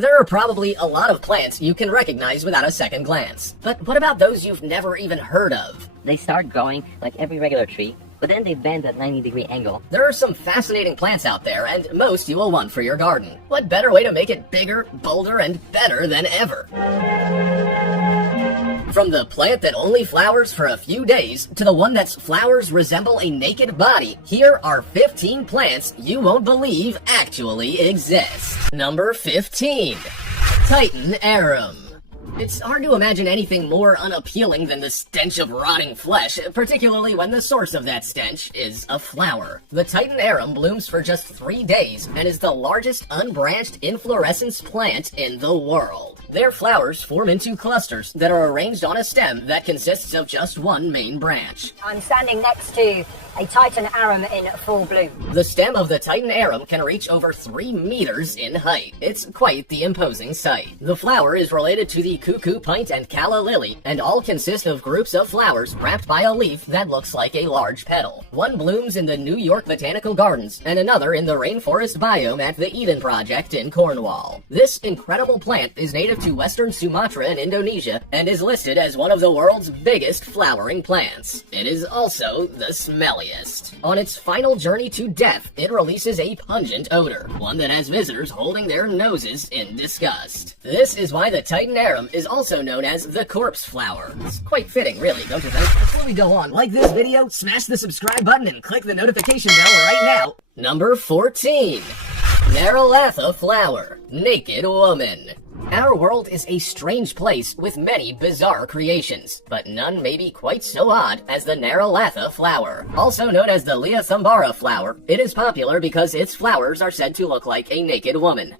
There are probably a lot of plants you can recognize without a second glance. But what about those you've never even heard of? They start growing like every regular tree, but then they bend at 90-degree angle. There are some fascinating plants out there, and most you will want for your garden. What better way to make it bigger, bolder, and better than ever? From the plant that only flowers for a few days to the one that's flowers resemble a naked body, here are 15 plants you won't believe actually exist. Number 15. Titan Arum. It's hard to imagine anything more unappealing than the stench of rotting flesh, particularly when the source of that stench is a flower. The Titan Arum blooms for just 3 days and is the largest unbranched inflorescence plant in the world. Their flowers form into clusters that are arranged on a stem that consists of just one main branch. I'm standing next to a Titan Arum in full bloom. The stem of the Titan Arum can reach over 3 meters in height. It's quite the imposing sight. The flower is related to the cuckoo pint and calla lily, and all consist of groups of flowers wrapped by a leaf that looks like a large petal. One blooms in the New York Botanical Gardens, and another in the rainforest biome at the Eden Project in Cornwall. This incredible plant is native to western Sumatra in Indonesia, and is listed as one of the world's biggest flowering plants. It is also the smelliest. On its final journey to death, it releases a pungent odor, one that has visitors holding their noses in disgust. This is why the Titan Arum is also known as the corpse flower. It's quite fitting, really, don't you think? Before we go on, like this video, smash the subscribe button, and click the notification bell right now. Number 14. Narolatha flower, naked woman. Our world is a strange place with many bizarre creations, but none may be quite so odd as the Narolatha flower. Also known as the Liathambara flower, it is popular because its flowers are said to look like a naked woman.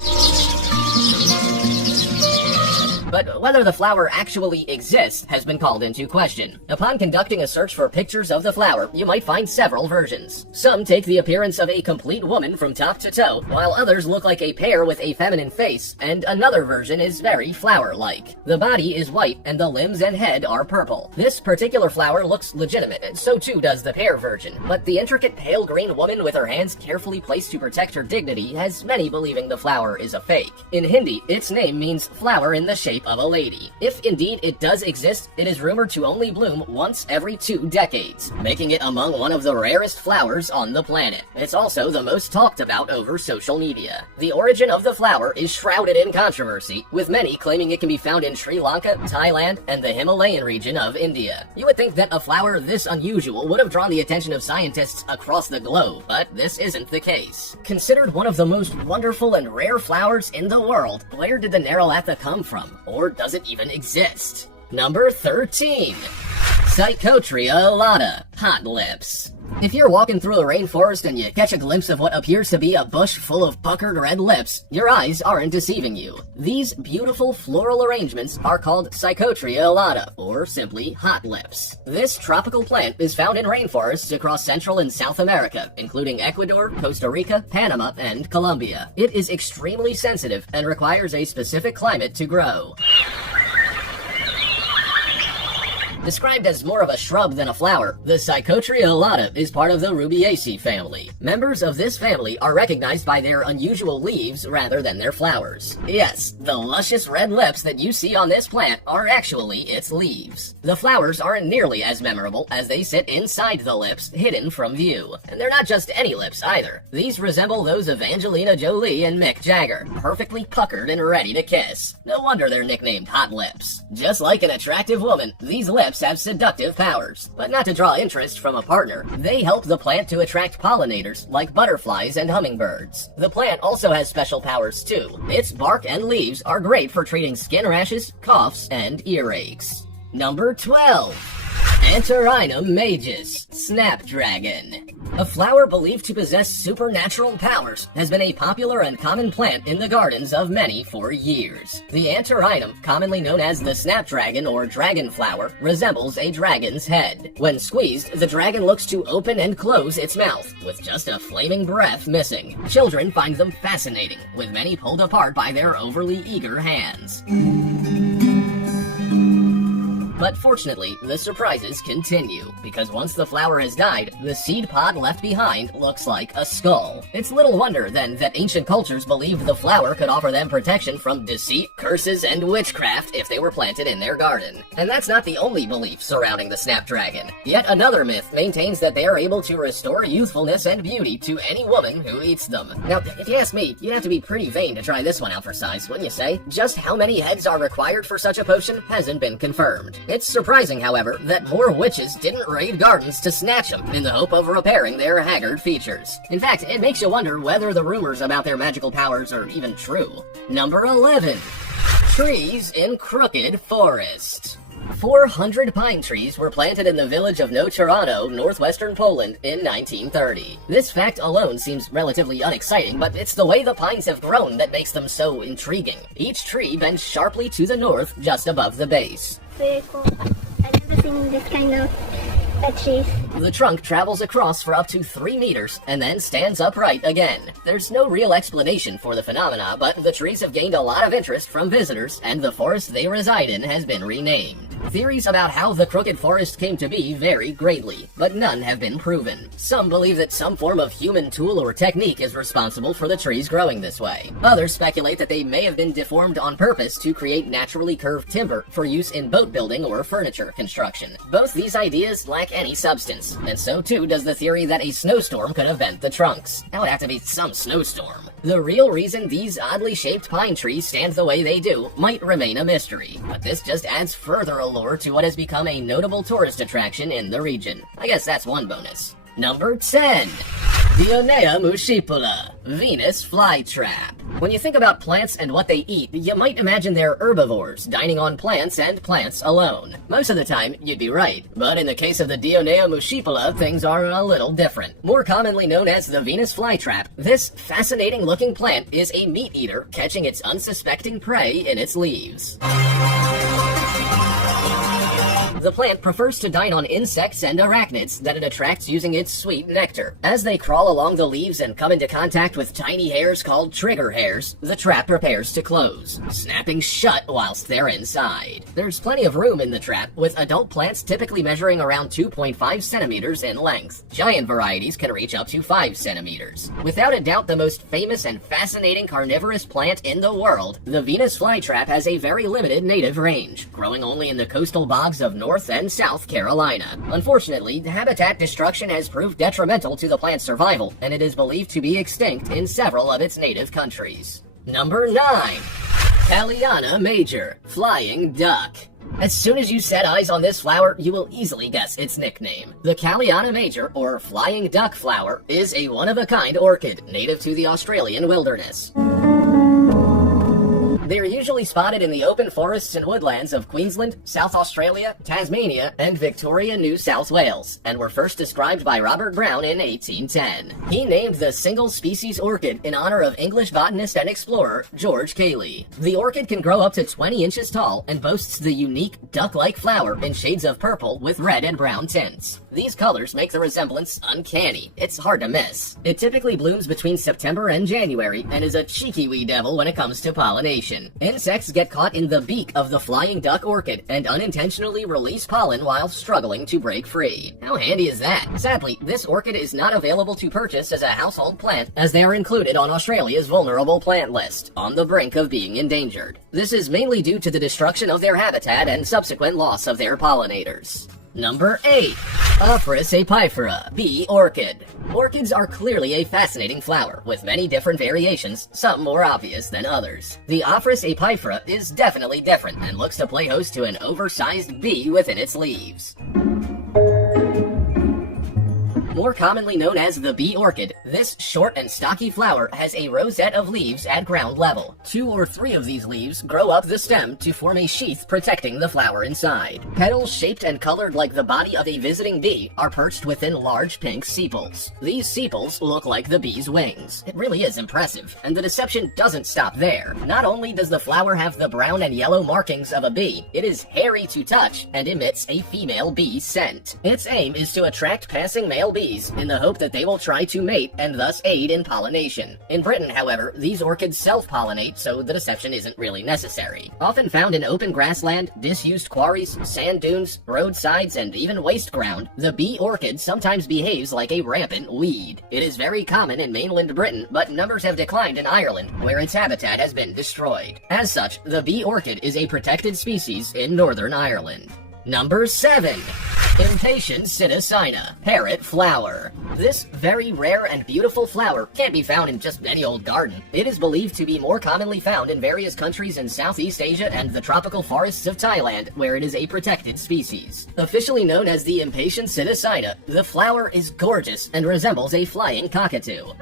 But whether the flower actually exists has been called into question. Upon conducting a search for pictures of the flower, you might find several versions. Some take the appearance of a complete woman from top to toe, while others look like a pear with a feminine face, and another version is very flower-like. The body is white, and the limbs and head are purple. This particular flower looks legitimate, and so too does the pear version. But the intricate pale green woman with her hands carefully placed to protect her dignity has many believing the flower is a fake. In Hindi, its name means flower in the shape of a lady. If indeed it does exist, it is rumored to only bloom once every 2 decades, making it among one of the rarest flowers on the planet. It's also the most talked about over social media. The origin of the flower is shrouded in controversy, with many claiming it can be found in Sri Lanka, Thailand, and the Himalayan region of India. You would think that a flower this unusual would have drawn the attention of scientists across the globe, but this isn't the case. Considered one of the most wonderful and rare flowers in the world, where did the Narolatha come from? Or does it even exist? Number 13. Psychotria alata, hot lips. If you're walking through a rainforest and you catch a glimpse of what appears to be a bush full of puckered red lips, your eyes aren't deceiving you. These beautiful floral arrangements are called Psychotria alata, or simply hot lips. This tropical plant is found in rainforests across Central and South America, including Ecuador, Costa Rica, Panama, and Colombia. It is extremely sensitive and requires a specific climate to grow. Described as more of a shrub than a flower, the Psychotria alata is part of the Rubiaceae family. Members of this family are recognized by their unusual leaves rather than their flowers. Yes, the luscious red lips that you see on this plant are actually its leaves. The flowers aren't nearly as memorable as they sit inside the lips, hidden from view. And they're not just any lips either. These resemble those of Angelina Jolie and Mick Jagger, perfectly puckered and ready to kiss. No wonder they're nicknamed hot lips. Just like an attractive woman, these lips have seductive powers, but not to draw interest from a partner. They help the plant to attract pollinators, like butterflies and hummingbirds. The plant also has special powers too. Its bark and leaves are great for treating skin rashes, coughs, and earaches. Number 12. Antirrhinum majus, snapdragon. A flower believed to possess supernatural powers has been a popular and common plant in the gardens of many for years. The antirrhinum, commonly known as the snapdragon or dragon flower, resembles a dragon's head. When squeezed, the dragon looks to open and close its mouth, with just a flaming breath missing. Children find them fascinating, with many pulled apart by their overly eager hands. But fortunately, the surprises continue, because once the flower has died, the seed pod left behind looks like a skull. It's little wonder, then, that ancient cultures believed the flower could offer them protection from deceit, curses, and witchcraft if they were planted in their garden. And that's not the only belief surrounding the snapdragon. Yet another myth maintains that they are able to restore youthfulness and beauty to any woman who eats them. Now, if you ask me, you'd have to be pretty vain to try this one out for size, wouldn't you say? Just how many heads are required for such a potion hasn't been confirmed. It's surprising, however, that more witches didn't raid gardens to snatch them in the hope of repairing their haggard features. In fact, it makes you wonder whether the rumors about their magical powers are even true. Number 11. Trees in Crooked Forest. 400 pine trees were planted in the village of Notorano, northwestern Poland, in 1930. This fact alone seems relatively unexciting, but it's the way the pines have grown that makes them so intriguing. Each tree bends sharply to the north, just above the base. Very cool. I've never seen this kind of trees. The trunk travels across for up to 3 meters and then stands upright again. There's no real explanation for the phenomena, but the trees have gained a lot of interest from visitors, and the forest they reside in has been renamed. Theories about how the Crooked Forest came to be vary greatly, but none have been proven. Some believe that some form of human tool or technique is responsible for the trees growing this way. Others speculate that they may have been deformed on purpose to create naturally curved timber for use in boat building or furniture construction. Both these ideas lack any substance, and so too does the theory that a snowstorm could have bent the trunks. That would have to be some snowstorm. The real reason these oddly shaped pine trees stand the way they do might remain a mystery, but this just adds further allure to what has become a notable tourist attraction in the region. I guess that's one bonus. Number 10. Dionea muscipula, Venus flytrap. When you think about plants and what they eat, you might imagine they're herbivores, dining on plants and plants alone. Most of the time, you'd be right, but in the case of the Dionea muscipula, things are a little different. More commonly known as the Venus flytrap, this fascinating-looking plant is a meat eater catching its unsuspecting prey in its leaves. The plant prefers to dine on insects and arachnids that it attracts using its sweet nectar. As they crawl along the leaves and come into contact with tiny hairs called trigger hairs, the trap prepares to close, snapping shut whilst they're inside. There's plenty of room in the trap, with adult plants typically measuring around 2.5 centimeters in length. Giant varieties can reach up to 5 centimeters. Without a doubt the most famous and fascinating carnivorous plant in the world, the Venus flytrap has a very limited native range, growing only in the coastal bogs of North and South Carolina. Unfortunately, habitat destruction has proved detrimental to the plant's survival, and it is believed to be extinct in several of its native countries. Number 9. Calliana major, flying duck. As soon as you set eyes on this flower, you will easily guess its nickname. The Calliana major, or flying duck flower, is a one-of-a-kind orchid native to the Australian wilderness. They are usually spotted in the open forests and woodlands of Queensland, South Australia, Tasmania, and Victoria, New South Wales, and were first described by Robert Brown in 1810. He named the single-species orchid in honor of English botanist and explorer George Cayley. The orchid can grow up to 20 inches tall and boasts the unique duck-like flower in shades of purple with red and brown tints. These colors make the resemblance uncanny. It's hard to miss. It typically blooms between September and January and is a cheeky wee devil when it comes to pollination. Insects get caught in the beak of the flying duck orchid and unintentionally release pollen while struggling to break free. How handy is that? Sadly, this orchid is not available to purchase as a household plant, as they are included on Australia's vulnerable plant list, on the brink of being endangered. This is mainly due to the destruction of their habitat and subsequent loss of their pollinators. Number 8. Ophrys epiphyra, bee orchid. Orchids are clearly a fascinating flower, with many different variations, some more obvious than others. The Ophrys epiphyra is definitely different and looks to play host to an oversized bee within its leaves. More commonly known as the bee orchid, this short and stocky flower has a rosette of leaves at ground level. 2 or 3 of these leaves grow up the stem to form a sheath protecting the flower inside. Petals shaped and colored like the body of a visiting bee are perched within large pink sepals. These sepals look like the bee's wings. It really is impressive, and the deception doesn't stop there. Not only does the flower have the brown and yellow markings of a bee, it is hairy to touch and emits a female bee scent. Its aim is to attract passing male bees bees in the hope that they will try to mate and thus aid in pollination. In Britain, however, these orchids self-pollinate, so the deception isn't really necessary. Often found in open grassland, disused quarries, sand dunes, roadsides, and even waste ground, the bee orchid sometimes behaves like a rampant weed. It is very common in mainland Britain, but numbers have declined in Ireland, where its habitat has been destroyed. As such, the bee orchid is a protected species in Northern Ireland. Number 7. Impatiens Cytosina, parrot flower. This very rare and beautiful flower can't be found in just any old garden. It is believed to be more commonly found in various countries in Southeast Asia and the tropical forests of Thailand, where it is a protected species. Officially known as the Impatiens Cytosina, the flower is gorgeous and resembles a flying cockatoo.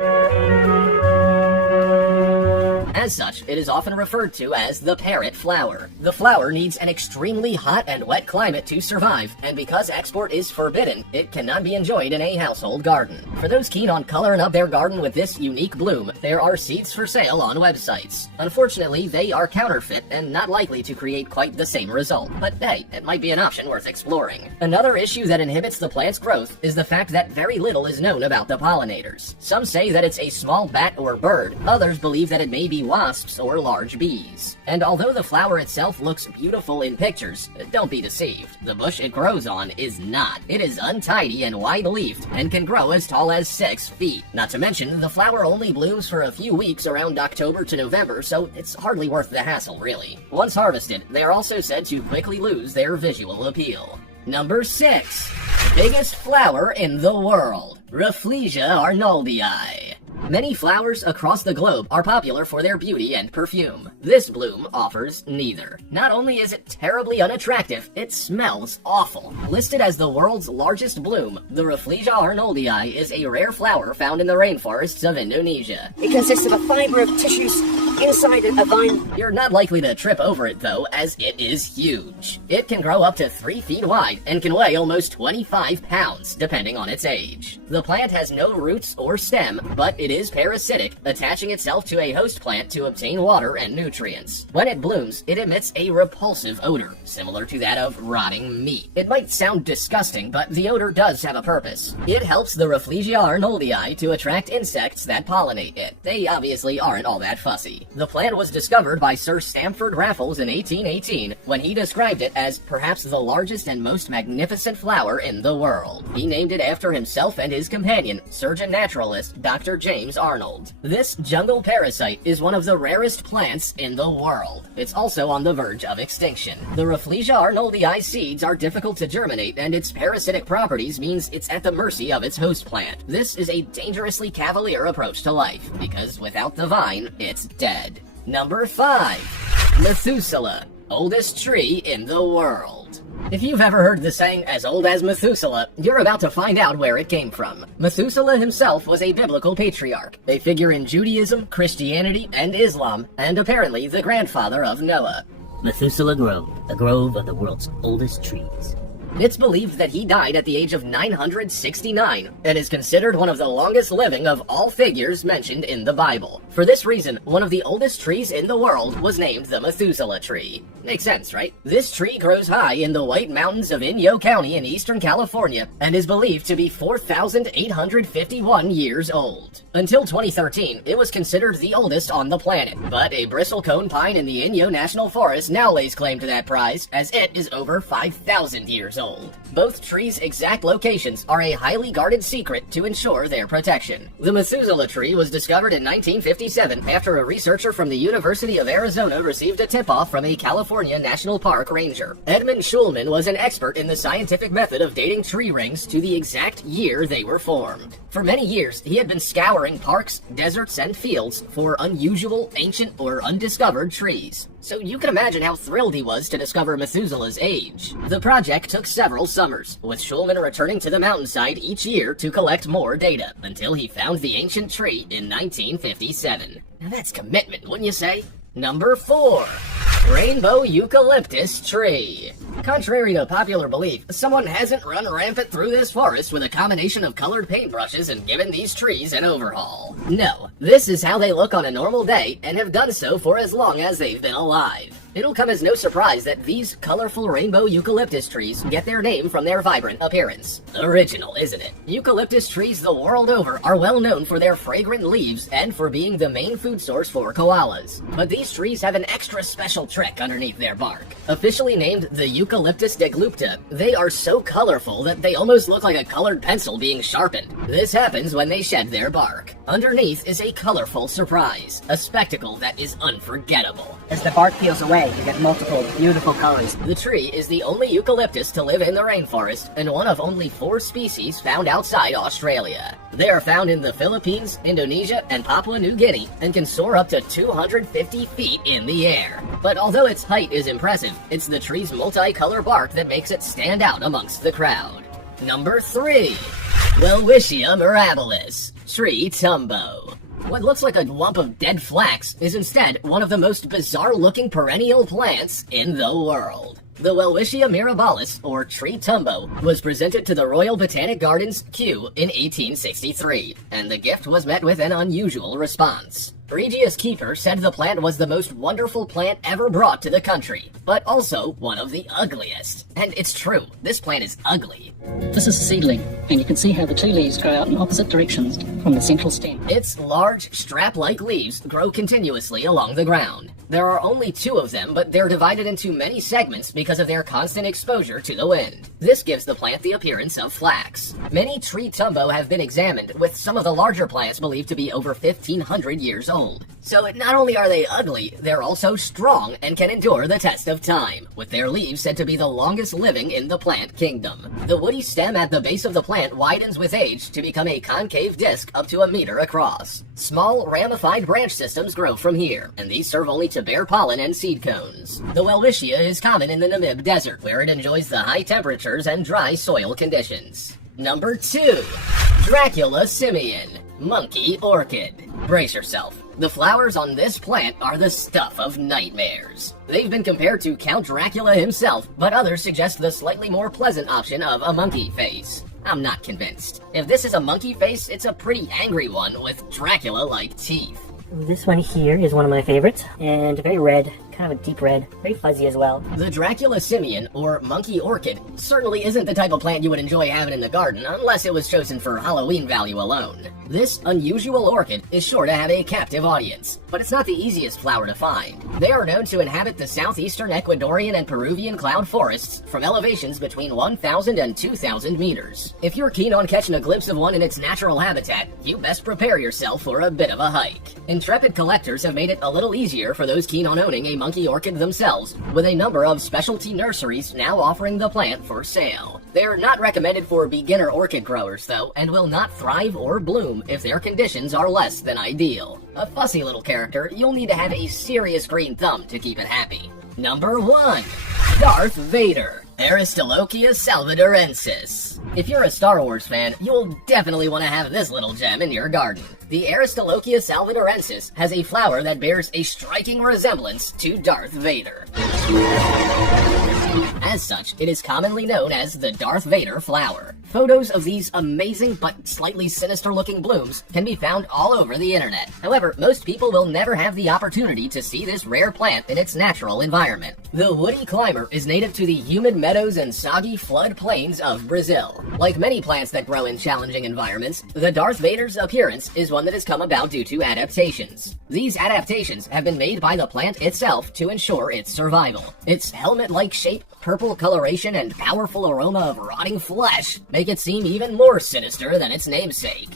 As such, it is often referred to as the parrot flower. The flower needs an extremely hot and wet climate to survive, and because export is forbidden, it cannot be enjoyed in a household garden. For those keen on coloring up their garden with this unique bloom, there are seeds for sale on websites. Unfortunately, they are counterfeit and not likely to create quite the same result. But hey, it might be an option worth exploring. Another issue that inhibits the plant's growth is the fact that very little is known about the pollinators. Some say that it's a small bat or bird, others believe that it may be wasps or large bees. And although the flower itself looks beautiful in pictures, don't be deceived. The bush it grows on is not. It is untidy and wide-leafed and can grow as tall as 6 feet. Not to mention, the flower only blooms for a few weeks around October to November, so it's hardly worth the hassle, really. Once harvested, they are also said to quickly lose their visual appeal. Number 6. Biggest flower in the world, Rafflesia arnoldii. Many flowers across the globe are popular for their beauty and perfume. This bloom offers neither. Not only is it terribly unattractive, it smells awful. Listed as the world's largest bloom, the Rafflesia arnoldii is a rare flower found in the rainforests of Indonesia. It consists of a fiber of tissues inside a vine. You're not likely to trip over it though, as it is huge. It can grow up to 3 feet wide and can weigh almost 25 pounds, depending on its age. The plant has no roots or stem, but it is parasitic, attaching itself to a host plant to obtain water and nutrients. When it blooms, it emits a repulsive odor, similar to that of rotting meat. It might sound disgusting, but the odor does have a purpose. It helps the Rafflesia arnoldii to attract insects that pollinate it. They obviously aren't all that fussy. The plant was discovered by Sir Stamford Raffles in 1818, when he described it as perhaps the largest and most magnificent flower in the world. He named it after himself and his companion, surgeon naturalist Dr. James Arnold. This jungle parasite is one of the rarest plants in the world. It's also on the verge of extinction. The Rafflesia arnoldii seeds are difficult to germinate, and its parasitic properties means it's at the mercy of its host plant. This is a dangerously cavalier approach to life, because without the vine, it's dead. Number 5. Methuselah, oldest tree in the world. If you've ever heard the saying, as old as Methuselah, you're about to find out where it came from. Methuselah himself was a biblical patriarch, a figure in Judaism, Christianity, and Islam, and apparently the grandfather of Noah. Methuselah Grove, a grove of the world's oldest trees. It's believed that he died at the age of 969 and is considered one of the longest living of all figures mentioned in the Bible. For this reason, one of the oldest trees in the world was named the Methuselah tree. Makes sense, right? This tree grows high in the White Mountains of Inyo County in eastern California and is believed to be 4,851 years old. Until 2013, it was considered the oldest on the planet, but a bristlecone pine in the Inyo National Forest now lays claim to that prize, as it is over 5,000 years old. Both trees' exact locations are a highly guarded secret to ensure their protection. The Methuselah tree was discovered in 1957 after a researcher from the University of Arizona received a tip-off from a California National Park ranger. Edmund Schulman was an expert in the scientific method of dating tree rings to the exact year they were formed. For many years, he had been scouring parks, deserts, and fields for unusual, ancient, or undiscovered trees. So you can imagine how thrilled he was to discover Methuselah's age. The project took several summers, with Schulman returning to the mountainside each year to collect more data, until he found the ancient tree in 1957. Now that's commitment, wouldn't you say? Number 4. Rainbow eucalyptus tree. Contrary to popular belief, someone hasn't run rampant through this forest with a combination of colored paintbrushes and given these trees an overhaul. No, this is how they look on a normal day and have done so for as long as they've been alive. It'll come as no surprise that these colorful rainbow eucalyptus trees get their name from their vibrant appearance. Original, isn't it? Eucalyptus trees the world over are well known for their fragrant leaves and for being the main food source for koalas. But these trees have an extra special trick underneath their bark. Officially named the Eucalyptus deglupta, they are so colorful that they almost look like a colored pencil being sharpened. This happens when they shed their bark. Underneath is a colorful surprise, a spectacle that is unforgettable. As the bark peels away, you get multiple beautiful colors. The tree is the only eucalyptus to live in the rainforest and one of only 4 species found outside Australia. They are found in the Philippines, Indonesia, and Papua New Guinea and can soar up to 250 feet in the air. But although its height is impressive, it's the tree's multicolor bark that makes it stand out amongst the crowd. Number 3. Welwitschia mirabilis, Tree Tumbo. What looks like a lump of dead flax is instead one of the most bizarre-looking perennial plants in the world. The Welwitschia mirabilis, or Tree Tumbo, was presented to the Royal Botanic Gardens, Kew, in 1863, and the gift was met with an unusual response. Regius Keeper said the plant was the most wonderful plant ever brought to the country, but also one of the ugliest. And it's true, this plant is ugly. This is a seedling, and you can see how the 2 leaves grow out in opposite directions from the central stem. Its large, strap-like leaves grow continuously along the ground. There are only 2 of them, but they're divided into many segments because of their constant exposure to the wind. This gives the plant the appearance of flax. Many Tree Tumbo have been examined, with some of the larger plants believed to be over 1,500 years old. So not only are they ugly, they're also strong and can endure the test of time, with their leaves said to be the longest living in the plant kingdom. The woody stem at the base of the plant widens with age to become a concave disc up to 1 meter across. Small, ramified branch systems grow from here, and these serve only to bear pollen and seed cones. The Welwitschia is common in the Namib Desert, where it enjoys the high temperatures and dry soil conditions. Number 2. Dracula simian, Monkey Orchid. Brace yourself. The flowers on this plant are the stuff of nightmares. They've been compared to Count Dracula himself, but others suggest the slightly more pleasant option of a monkey face. I'm not convinced. If this is a monkey face, it's a pretty angry one with Dracula-like teeth. This one here is one of my favorites, and very red, kind of a deep red, very fuzzy as well. The Dracula simian, or monkey orchid, certainly isn't the type of plant you would enjoy having in the garden unless it was chosen for Halloween value alone. This unusual orchid is sure to have a captive audience, but it's not the easiest flower to find. They are known to inhabit the southeastern Ecuadorian and Peruvian cloud forests from elevations between 1,000 and 2,000 meters. If you're keen on catching a glimpse of one in its natural habitat, you best prepare yourself for a bit of a hike. Intrepid collectors have made it a little easier for those keen on owning a monkey orchid themselves, with a number of specialty nurseries now offering the plant for sale. They're not recommended for beginner orchid growers, though, and will not thrive or bloom if their conditions are less than ideal. A fussy little character, you'll need to have a serious green thumb to keep it happy. Number 1. Darth Vader, Aristolochia salvadorensis. If you're a Star Wars fan, you'll definitely want to have this little gem in your garden. The Aristolochia salvadorensis has a flower that bears a striking resemblance to Darth Vader. As such, it is commonly known as the Darth Vader flower. Photos of these amazing but slightly sinister-looking blooms can be found all over the internet. However, most people will never have the opportunity to see this rare plant in its natural environment. The woody climber is native to the humid meadows and soggy flood plains of Brazil. Like many plants that grow in challenging environments, the Darth Vader's appearance is one that has come about due to adaptations. These adaptations have been made by the plant itself to ensure its survival. Its helmet-like shape, purple coloration, and powerful aroma of rotting flesh make it seem even more sinister than its namesake.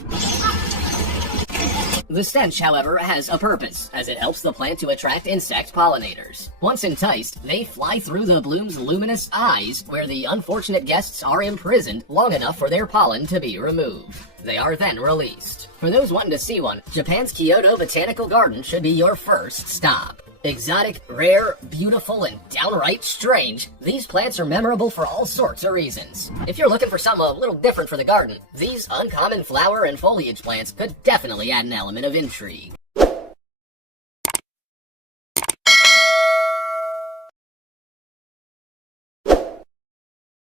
The stench, however, has a purpose, as it helps the plant to attract insect pollinators. Once enticed, they fly through the bloom's luminous eyes, where the unfortunate guests are imprisoned long enough for their pollen to be removed. They are then released. For those wanting to see one, Japan's Kyoto Botanical Garden should be your first stop. Exotic, rare, beautiful, and downright strange, these plants are memorable for all sorts of reasons. If you're looking for something a little different for the garden, these uncommon flower and foliage plants could definitely add an element of intrigue.